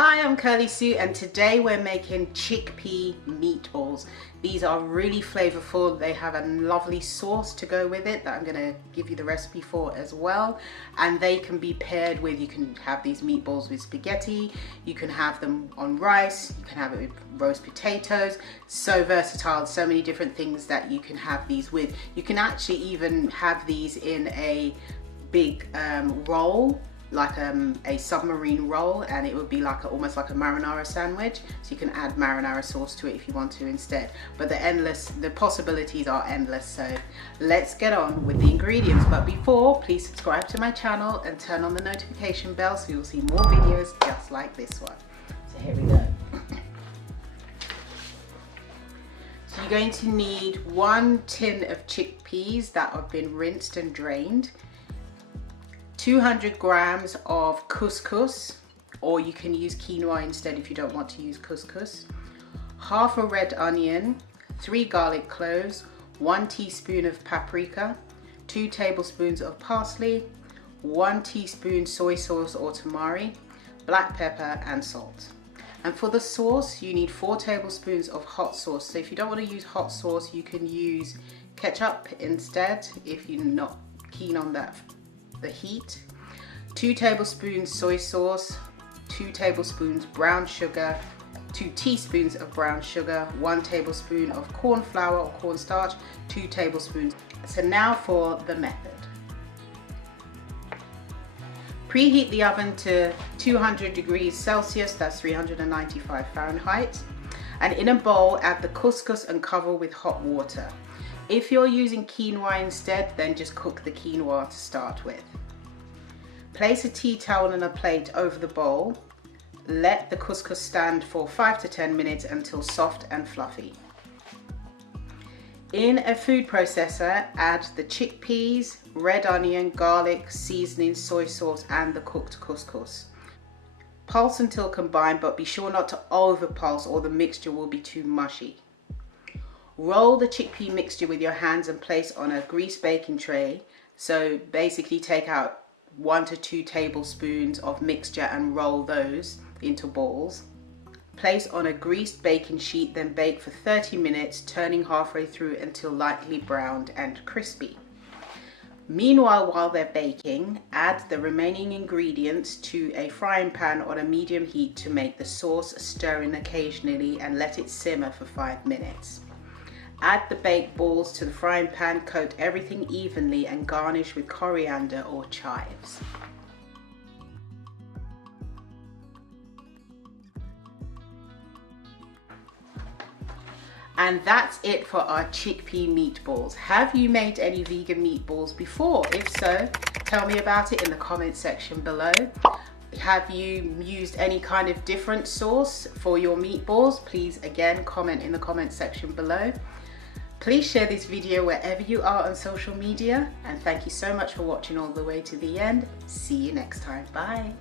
Hi, I'm Kirly-sue and today we're making chickpea meatballs. These are really flavorful. They have a lovely sauce to go with it that I'm going to give you the recipe for as well. And they can be paired with, you can have these meatballs with spaghetti, you can have them on rice, you can have it with roast potatoes. So versatile, so many different things that you can have these with. You can actually even have these in a big roll, like a submarine roll, and it would be like almost like a marinara sandwich, so you can add marinara sauce to it if you want to instead. But the possibilities are endless. So let's get on with the ingredients. But before, please subscribe to my channel and turn on the notification bell so you'll see more videos just like this one. So here we go. So you're going to need 1 tin of chickpeas that have been rinsed and drained, 200 grams of couscous, or you can use quinoa instead if you don't want to use couscous, half a red onion, 3 garlic cloves, 1 teaspoon of paprika, 2 tablespoons of parsley, 1 teaspoon soy sauce or tamari, black pepper and salt. And for the sauce, you need 4 tablespoons of hot sauce. So if you don't want to use hot sauce, you can use ketchup instead if you're not keen on the heat. 2 tablespoons soy sauce, 2 tablespoons brown sugar, 2 teaspoons of brown sugar, 1 tablespoon of corn flour or cornstarch, 2 tablespoons. So now for the method. Preheat the oven to 200 degrees Celsius, that's 395 Fahrenheit. And in a bowl, add the couscous and cover with hot water. If you're using quinoa instead, then just cook the quinoa to start with. Place a tea towel and a plate over the bowl. Let the couscous stand for 5 to 10 minutes until soft and fluffy. In a food processor, add the chickpeas, red onion, garlic, seasoning, soy sauce, and the cooked couscous. Pulse until combined, but be sure not to over pulse or the mixture will be too mushy. Roll the chickpea mixture with your hands and place on a greased baking tray. So basically take out 1 to 2 tablespoons of mixture and roll those into balls. Place on a greased baking sheet, then bake for 30 minutes, turning halfway through until lightly browned and crispy. Meanwhile, while they're baking, add the remaining ingredients to a frying pan on a medium heat to make the sauce, stirring occasionally and let it simmer for 5 minutes. Add the baked balls to the frying pan, coat everything evenly and garnish with coriander or chives. And that's it for our chickpea meatballs. Have you made any vegan meatballs before? If so, tell me about it in the comment section below. Have you used any kind of different sauce for your meatballs? Please again comment in the comment section below. Please share this video wherever you are on social media, and thank you so much for watching all the way to the end. See you next time. Bye.